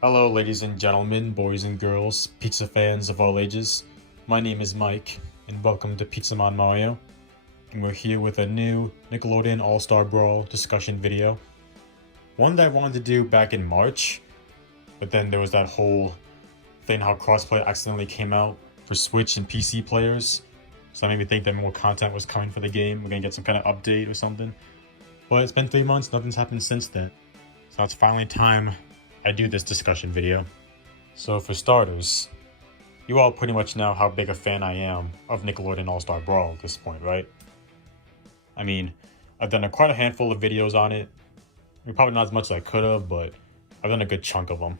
Hello, ladies and gentlemen, boys and girls, pizza fans of all ages. My name is Mike, and welcome to Pizza Mon Mario. And we're here with a new Nickelodeon All Star Brawl discussion video. One that I wanted to do back in March, but then there was that whole thing how crossplay accidentally came out for Switch and PC players. So that made me think that more content was coming for the game. We're gonna get some kind of update or something. But it's been 3 months, nothing's happened since then. So it's finally time I do this discussion video. So for starters, you all pretty much know how big a fan I am of Nickelodeon All Star Brawl at this point, right? I mean, I've done quite a handful of videos on it. I mean, probably not as much as I could have, but I've done a good chunk of them.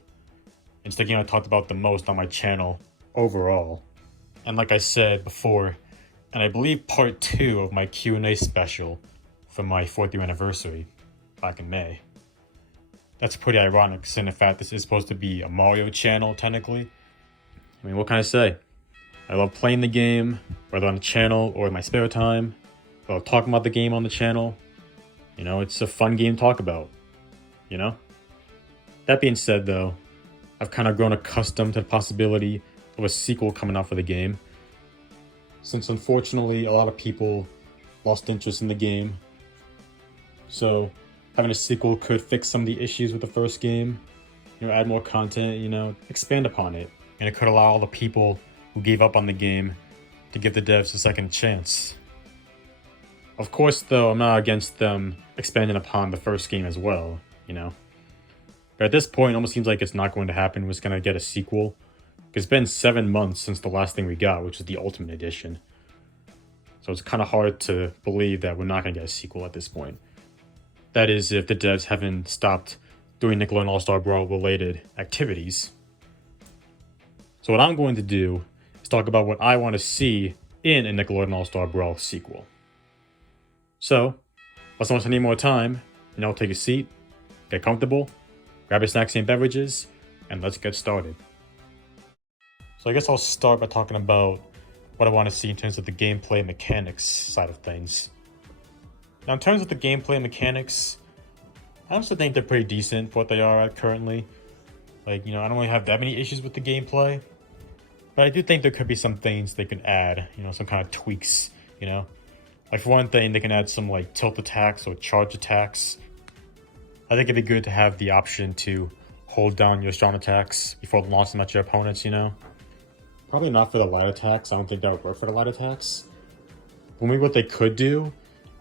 It's the game I talked about the most on my channel overall. And like I said before, and I believe part 2 of my Q&A special for my 4th year anniversary back in May. That's pretty ironic, since in fact this is supposed to be a Mario channel, technically. I mean, what can I say? I love playing the game, whether on the channel or in my spare time. I love talking about the game on the channel. You know, it's a fun game to talk about, you know? That being said though, I've kind of grown accustomed to the possibility of a sequel coming out for the game, since unfortunately a lot of people lost interest in the game. So having a sequel could fix some of the issues with the first game, you know, add more content, you know, expand upon it. And it could allow all the people who gave up on the game to give the devs a second chance. Of course, though, I'm not against them expanding upon the first game as well, you know. But at this point, it almost seems like it's not going to happen. We're just going to get a sequel. It's been 7 months since the last thing we got, which is the Ultimate Edition. So it's kind of hard to believe that we're not going to get a sequel at this point. That is, if the devs haven't stopped doing Nickelodeon All Star Brawl related activities. So what I'm going to do is talk about what I want to see in a Nickelodeon All Star Brawl sequel. So, let's not waste any more time, and I'll take a seat, get comfortable, grab your snacks and beverages, and let's get started. So I guess I'll start by talking about what I want to see in terms of the gameplay mechanics side of things. Now, in terms of the gameplay mechanics, I also think they're pretty decent for what they are at currently. Like, you know, I don't really have that many issues with the gameplay, but I do think there could be some things they could add, you know, some kind of tweaks, you know. Like, for one thing, they can add some, like, tilt attacks or charge attacks. I think it'd be good to have the option to hold down your strong attacks before launching them at your opponents, you know. Probably not for the light attacks. I don't think that would work for the light attacks. But maybe what they could do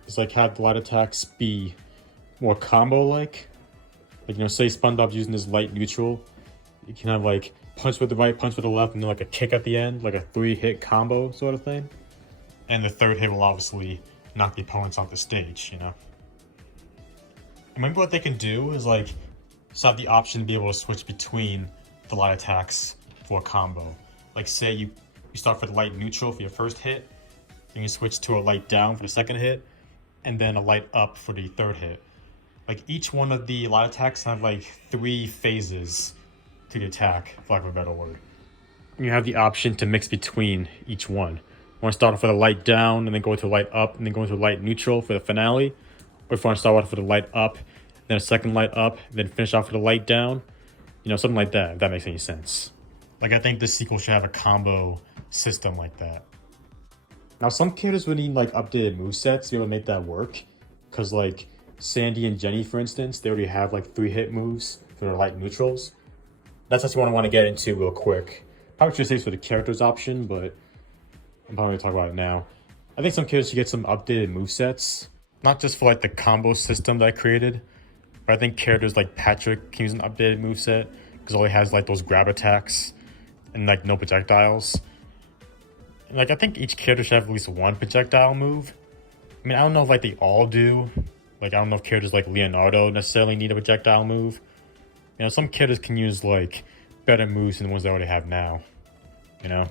is, like, have the light attacks be more combo-like. Like, you know, say SpongeBob's using his light neutral. You can have, like, punch with the right, punch with the left, and then, like, a kick at the end. Like a 3-hit combo sort of thing. And the third hit will obviously knock the opponents off the stage, you know? And maybe what they can do is, like, just have the option to be able to switch between the light attacks for a combo. Like, say you start for the light neutral for your first hit, then you switch to a light down for the second hit, and then a light up for the third hit. Like, each one of the light attacks have, like, 3 phases to the attack, for lack of a better word. And you have the option to mix between each one. You want to start off with a light down, and then go to light up, and then go into light neutral for the finale. Or if you want to start off with a light up, then a second light up, then finish off with a light down. You know, something like that, if that makes any sense. Like, I think this sequel should have a combo system like that. Now, some characters would need, like, updated movesets to be able to make that work. Because, like, Sandy and Jenny, for instance, they already have, like, 3-hit moves for their light neutrals. That's just what I want to get into real quick. Probably should say for the characters option, but I'm probably going to talk about it now. I think some characters should get some updated movesets. Not just for, like, the combo system that I created, but I think characters like Patrick can use an updated moveset, because all he has, like, those grab attacks and, like, no projectiles. And, like, I think each character should have at least one projectile move. I mean, I don't know if, like, they all do. Like, I don't know if characters like Leonardo necessarily need a projectile move. You know, some characters can use, like, better moves than the ones they already have now. You know?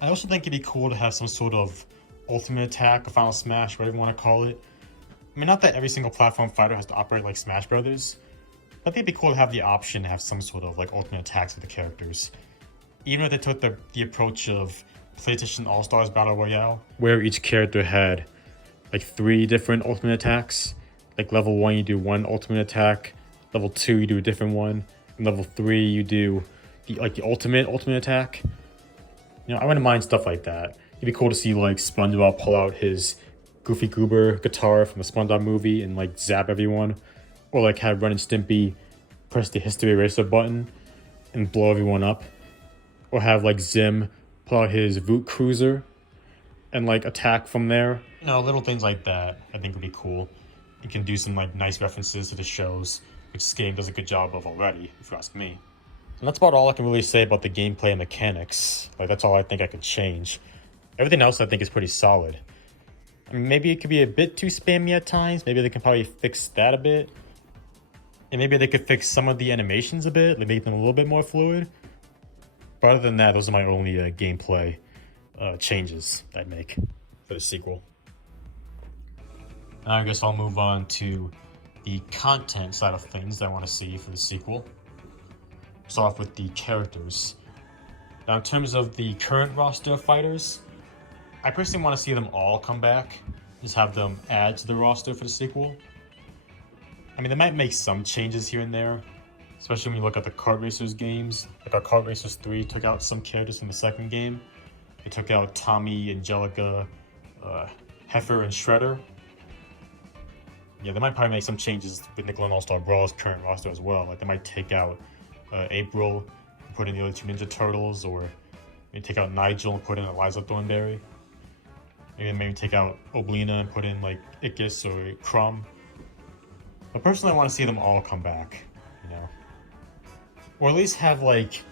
I also think it'd be cool to have some sort of ultimate attack or final smash, whatever you want to call it. I mean, not that every single platform fighter has to operate like Smash Brothers, but I think it'd be cool to have the option to have some sort of, like, ultimate attacks with the characters. Even if they took the approach of PlayStation All-Stars Battle Royale, where each character had, like, 3 different ultimate attacks. Like, level 1 you do one ultimate attack, level 2 you do a different one, In level 3, you do the ultimate attack. You know, I wouldn't mind stuff like that. It'd be cool to see like SpongeBob pull out his Goofy Goober guitar from the SpongeBob movie and like zap everyone, or like have Ren and Stimpy press the history eraser button and blow everyone up, or have like Zim pull out his Voot Cruiser and like attack from there. You know, little things like that I think would be cool. You can do some like nice references to the shows, which this game does a good job of already, if you ask me. And that's about all I can really say about the gameplay and mechanics. Like, that's all I think I could change. Everything else I think is pretty solid. I mean, maybe it could be a bit too spammy at times. Maybe they can probably fix that a bit. And maybe they could fix some of the animations a bit, like make them a little bit more fluid. But other than that, those are my only gameplay changes I'd make for the sequel. Now I guess I'll move on to the content side of things that I want to see for the sequel. Start off with the characters. Now, in terms of the current roster of fighters, I personally want to see them all come back. Just have them add to the roster for the sequel. I mean, they might make some changes here and there, especially when you look at the Kart Racers games. Like our Kart Racers 3 took out some characters from the second game. They took out Tommy, Angelica, Heifer, and Shredder. Yeah, they might probably make some changes with Nickelodeon All Star Brawl's current roster as well. Like they might take out April and put in the other two Ninja Turtles, or maybe take out Nigel and put in Eliza Thornberry. Maybe take out Oblina and put in like Ickis or Crumb. But personally, I want to see them all come back, you know, or at least have like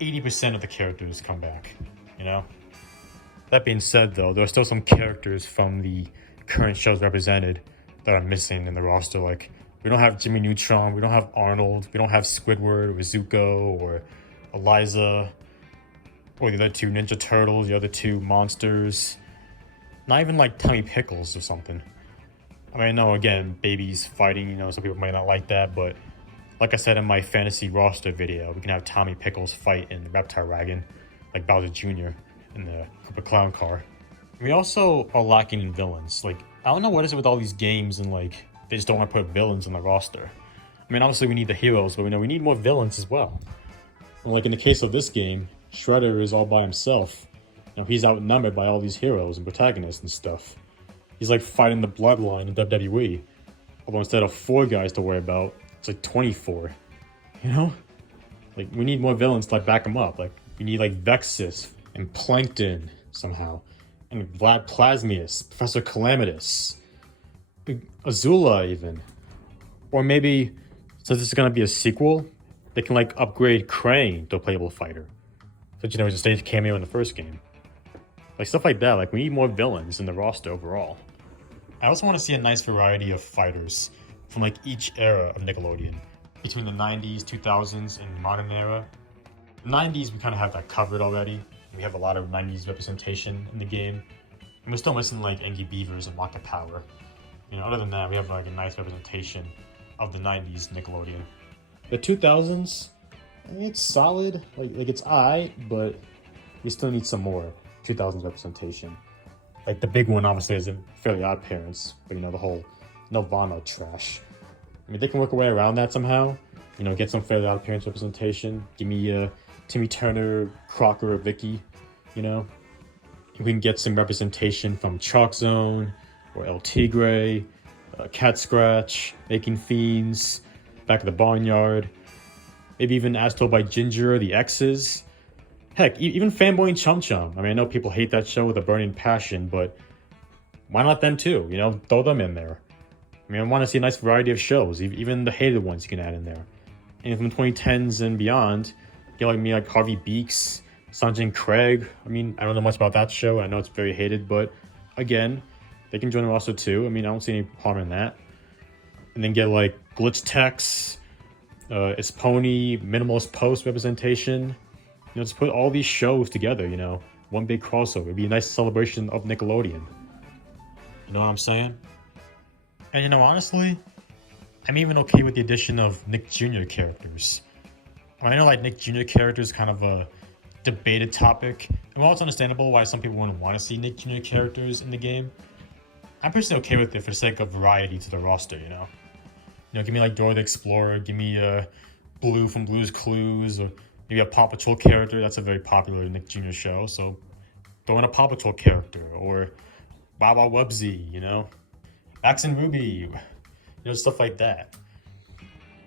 80% of the characters come back, you know. That being said, though, there are still some characters from the current shows represented that are missing in the roster. Like, we don't have Jimmy Neutron, we don't have Arnold, we don't have Squidward or Zuko or Eliza or the other two Ninja Turtles, the other two monsters. Not even like Tommy Pickles or something. I mean, I know, again, babies fighting, you know, some people might not like that, but like I said in my fantasy roster video, we can have Tommy Pickles fight in the Reptile Wagon, like Bowser Jr. in the Koopa Clown car. We also are lacking in villains. Like, I don't know what is it with all these games and like they just don't want to put villains in the roster. I mean, obviously we need the heroes, but we know we need more villains as well. And like in the case of this game, Shredder is all by himself. You know, he's outnumbered by all these heroes and protagonists and stuff. He's like fighting the bloodline in WWE. Although instead of 4 guys to worry about, it's like 24. You know? Like, we need more villains to like back him up. Like, we need like Vexus and Plankton somehow. And Vlad Plasmius, Professor Calamitous, Azula even. Or maybe, since this is going to be a sequel, they can like upgrade Krang to a playable fighter. Since, you know, he's a stage cameo in the first game. Like stuff like that. Like, we need more villains in the roster overall. I also want to see a nice variety of fighters from like each era of Nickelodeon. Between the 90s, 2000s, and modern era. The 90s, we kind of have that covered already. We have a lot of 90s representation in the game. And we're still missing like Angie Beavers and Rocket Power. You know, other than that, we have like a nice representation of the 90s Nickelodeon. The 2000s, I mean, it's solid. Like it's aight, but we still need some more 2000s representation. Like the big one obviously is in Fairly Odd Parents, but you know, the whole Nirvana trash. I mean, they can work a way around that somehow. You know, get some Fairly Odd Parents representation. Give me Timmy Turner, Crocker, or Vicky, you know. We can get some representation from Chalk Zone, or El Tigre, Cat Scratch, Making Fiends, Back of the Barnyard. Maybe even As Told by Ginger, The X's. Heck, even Fanboy and Chum Chum. I mean, I know people hate that show with a burning passion, but why not them too? You know, throw them in there. I mean, I want to see a nice variety of shows, even the hated ones you can add in there. And from the 2010s and beyond, get like me, like Harvey Beaks, Sanjay and Craig. I mean, I don't know much about that show. I know it's very hated, but again, they can join the roster too. I mean, I don't see any harm in that. And then get like Glitch Tex, Ispony, Minimalist Post representation. You know, just put all these shows together, you know, one big crossover. It'd be a nice celebration of Nickelodeon. You know what I'm saying? And you know, honestly, I'm even okay with the addition of Nick Jr. characters. I know like Nick Jr. characters kind of a debated topic, and while it's understandable why some people wouldn't want to see Nick Jr. characters in the game, I'm personally okay with it for the sake of variety to the roster, you know? You know, give me like Dora the Explorer, give me Blue from Blue's Clues, or maybe a Paw Patrol character. That's a very popular Nick Jr. show, so throw in a Paw Patrol character, or Baba Wubsy, you know? Max and Ruby, you know, stuff like that.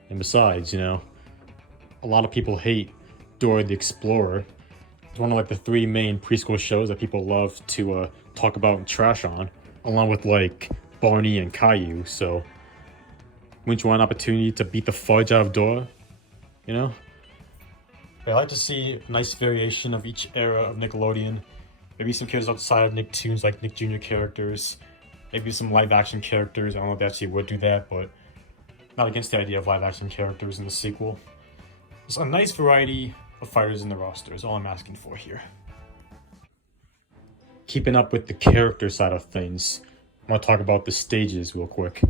And besides, you know, a lot of people hate Dora the Explorer. It's one of like the 3 main preschool shows that people love to talk about and trash on, along with like Barney and Caillou. So wouldn't you want an opportunity to beat the fudge out of Dora? You know? But I like to see a nice variation of each era of Nickelodeon. Maybe some characters outside of Nicktoons, like Nick Jr. characters. Maybe some live action characters. I don't know if they actually would do that, but not against the idea of live action characters in the sequel. Just a nice variety of fighters in the roster is all I'm asking for here. Keeping up with the character side of things, I want to talk about the stages real quick.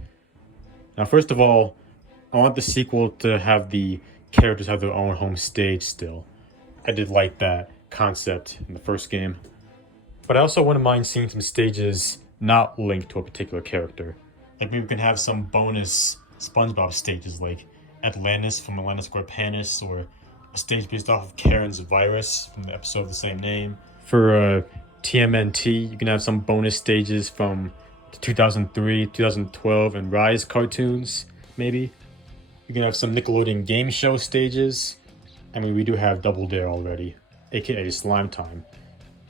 Now, first of all, I want the sequel to have the characters have their own home stage still. I did like that concept in the first game. But I also wouldn't mind seeing some stages not linked to a particular character. Like maybe we can have some bonus SpongeBob stages like Atlantis from Atlantis Panis, or a stage based off of Karen's virus from the episode of the same name. For TMNT, you can have some bonus stages from the 2003, 2012, and Rise cartoons, maybe. You can have some Nickelodeon game show stages. I mean, we do have Double Dare already, aka Slime Time.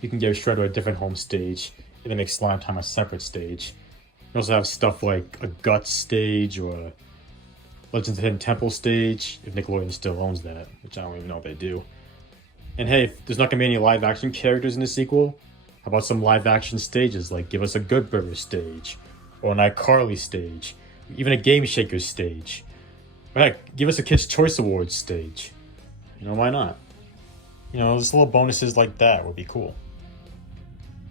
You can give Shredder a different home stage, and then make Slime Time a separate stage. You also have stuff like a Guts stage, or a Legends of Hidden Temple stage, if Nickelodeon still owns that, which I don't even know if they do. And hey, if there's not going to be any live action characters in the sequel, how about some live action stages, like give us a Good Burger stage, or an iCarly stage, even a Game Shaker stage. Or heck, give us a Kids' Choice Awards stage. You know, why not? You know, just little bonuses like that would be cool.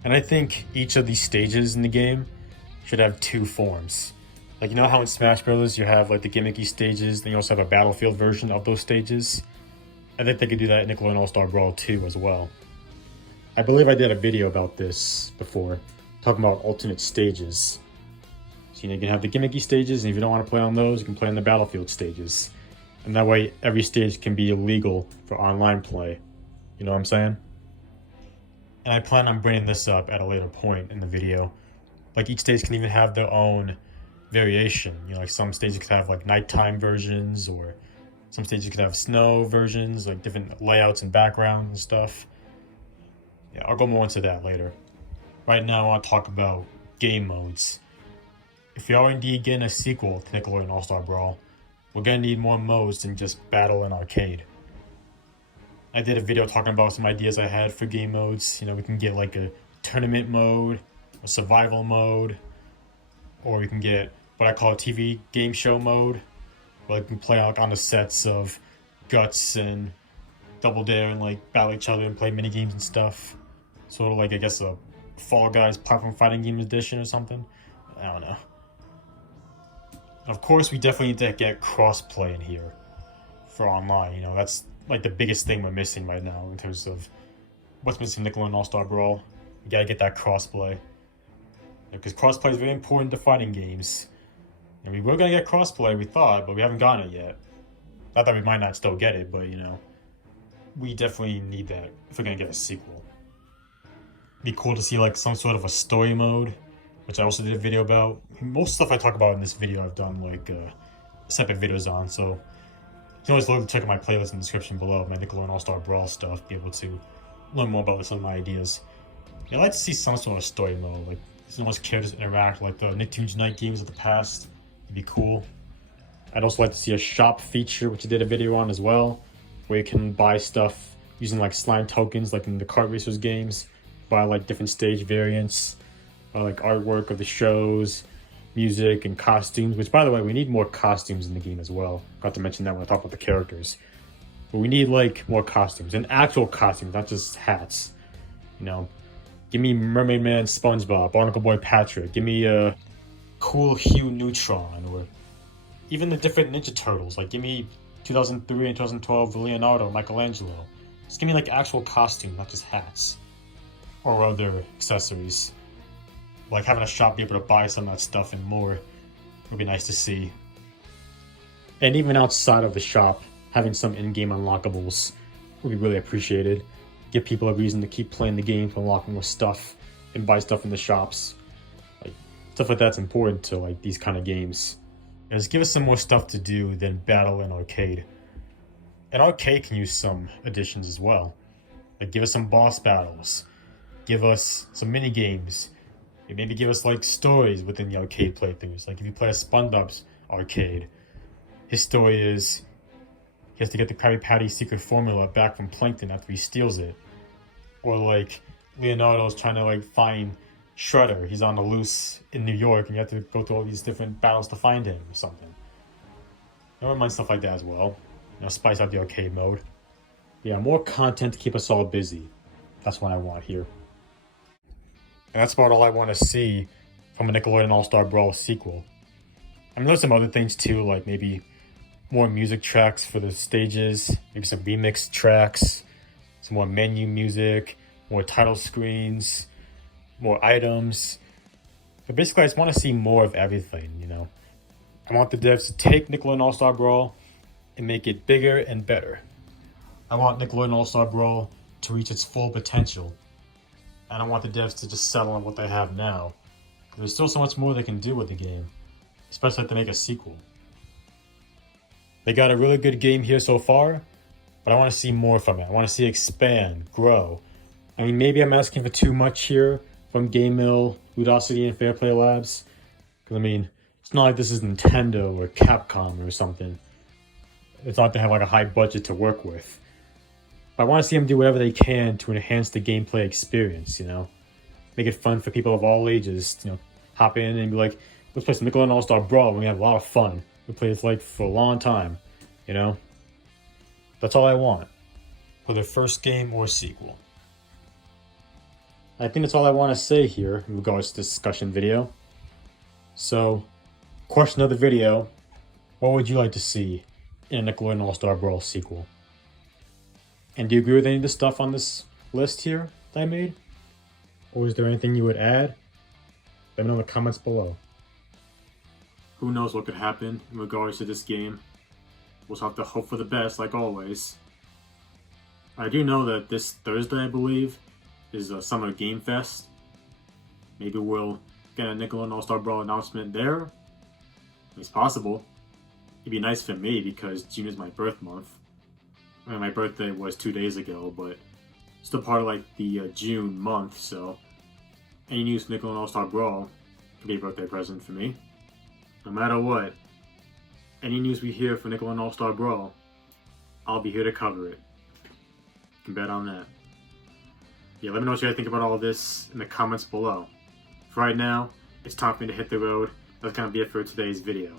And I think each of these stages in the game should have 2 forms. Like, you know how in Smash Bros. You have like the gimmicky stages, then you also have a Battlefield version of those stages? I think they could do that in Nickelodeon All Star Brawl 2 as well. I believe I did a video about this before, talking about alternate stages. So you know, you can have the gimmicky stages, and if you don't want to play on those, you can play on the Battlefield stages. And that way, every stage can be illegal for online play. You know what I'm saying? And I plan on bringing this up at a later point in the video. Like, each stage can even have their own variation. You know, like some stages could have like nighttime versions, or some stages could have snow versions, like different layouts and backgrounds and stuff. Yeah, I'll go more into that later. Right now, I want to talk about game modes. If we are indeed getting a sequel to Nickelodeon All Star Brawl, we're gonna need more modes than just battle and arcade. I did a video talking about some ideas I had for game modes. You know, we can get like a tournament mode, a survival mode, or we can get what I call a TV game show mode, where we can play like on the sets of Guts and Double Dare and like battle each other and play mini games and stuff. Sort of like, I guess, a Fall Guys platform fighting game edition or something. I don't know. Of course, we definitely need to get crossplay in here for online. You know, that's like the biggest thing we're missing right now in terms of what's missing in Nickelodeon All Star Brawl. We gotta get that crossplay. Because crossplay is very important to fighting games. And we were gonna get crossplay, we thought, but we haven't gotten it yet. Not that we might not still get it, but you know, we definitely need that if we're gonna get a sequel. Be cool to see like some sort of a story mode, which I also did a video about. Most stuff I talk about in this video I've done like separate videos on, so you can always look, check out my playlist in the description below, my Nickelodeon All Star Brawl stuff, be able to learn more about some of my ideas. I'd like to see some sort of story mode, like some of those characters interact, like the Nicktoons Unite games of the past. It'd be cool. I'd also like to see a shop feature, which I did a video on as well, where you can buy stuff using like slime tokens, like in the Kart Racers games, buy like different stage variants, like artwork of the shows, music, and costumes, which by the way, we need more costumes in the game as well. Got to mention that when I talk about the characters. But we need like more costumes, and actual costumes, not just hats. You know, give me Mermaid Man SpongeBob, Barnacle Boy Patrick, give me a cool Hugh Neutron, or even the different Ninja Turtles. Like give me 2003 and 2012 Leonardo, Michelangelo. Just give me like actual costumes, not just hats or other accessories. Like having a shop be able to buy some of that stuff and more would be nice to see. And even outside of the shop, having some in-game unlockables would be really appreciated. Give people a reason to keep playing the game, to unlock more stuff and buy stuff in the shops. Like, stuff like that's important to like these kind of games. And just give us some more stuff to do than battle and arcade. And arcade can use some additions as well. Like, give us some boss battles. Give us some mini games. Maybe give us like stories within the arcade playthroughs. Like if you play a SpongeBob's arcade, his story is he has to get the Krabby Patty secret formula back from Plankton after he steals it. Or like Leonardo's trying to like find Shredder. He's on the loose in New York and you have to go through all these different battles to find him or something. I don't mind stuff like that as well. You know, spice out the arcade mode. Yeah, more content to keep us all busy. That's what I want here. And that's about all I want to see from a Nickelodeon All Star Brawl sequel. I mean, there's some other things too, like maybe more music tracks for the stages, maybe some remix tracks, some more menu music, more title screens, more items. But basically, I just want to see more of everything, you know? I want the devs to take Nickelodeon All Star Brawl and make it bigger and better. I want Nickelodeon All Star Brawl to reach its full potential. I don't want the devs to just settle on what they have now. There's still so much more they can do with the game, especially if they make a sequel. They got a really good game here so far, but I want to see more from it. I want to see it expand, grow. I mean, maybe I'm asking for too much here from Game Mill, Ludosity, and Fair Play Labs. Because, I mean, it's not like this is Nintendo or Capcom or something. It's not like they have like a high budget to work with. But I want to see them do whatever they can to enhance the gameplay experience, you know? Make it fun for people of all ages, you know, hop in and be like, let's play some Nickelodeon All Star Brawl and we have a lot of fun. We play this like for a long time, you know? That's all I want. For their first game or sequel. I think that's all I want to say here in regards to this discussion video. So, question of the video, what would you like to see in a Nickelodeon All Star Brawl sequel? And do you agree with any of the stuff on this list here that I made? Or is there anything you would add? Let me know in the comments below. Who knows what could happen in regards to this game. We'll just have to hope for the best, like always. I do know that this Thursday, I believe, is a Summer Game Fest. Maybe we'll get a Nickelodeon All Star Brawl announcement there. It's possible. It'd be nice for me because June is my birth month. I mean, my birthday was 2 days ago, but still part of like the June month, so any news from Nickelodeon All Star Brawl could be a birthday present for me. No matter what, any news we hear for Nickelodeon All Star Brawl, I'll be here to cover it. You can bet on that. Yeah, let me know what you guys think about all of this in the comments below. For right now, it's time for me to hit the road. That's gonna be it for today's video.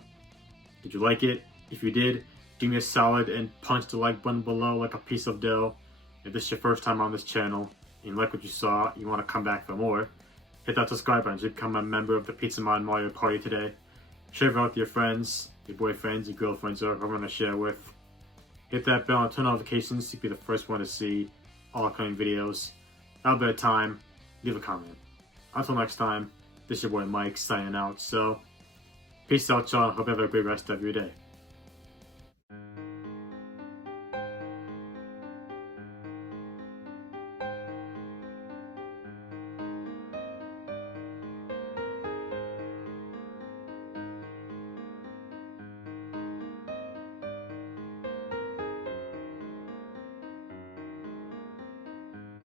Did you like it? If you did, do me a solid and punch the like button below like a piece of dough. If this is your first time on this channel and you like what you saw, you want to come back for more, hit that subscribe button to become a member of the Pizza Mod Mario Party today. Share it out with your friends, your boyfriends, your girlfriends, or whoever you want to share with. Hit that bell and turn notifications to be the first one to see all upcoming videos. Have a bit of time, leave a comment. Until next time, this is your boy Mike signing out. So, peace out, y'all. Hope you have a great rest of your day.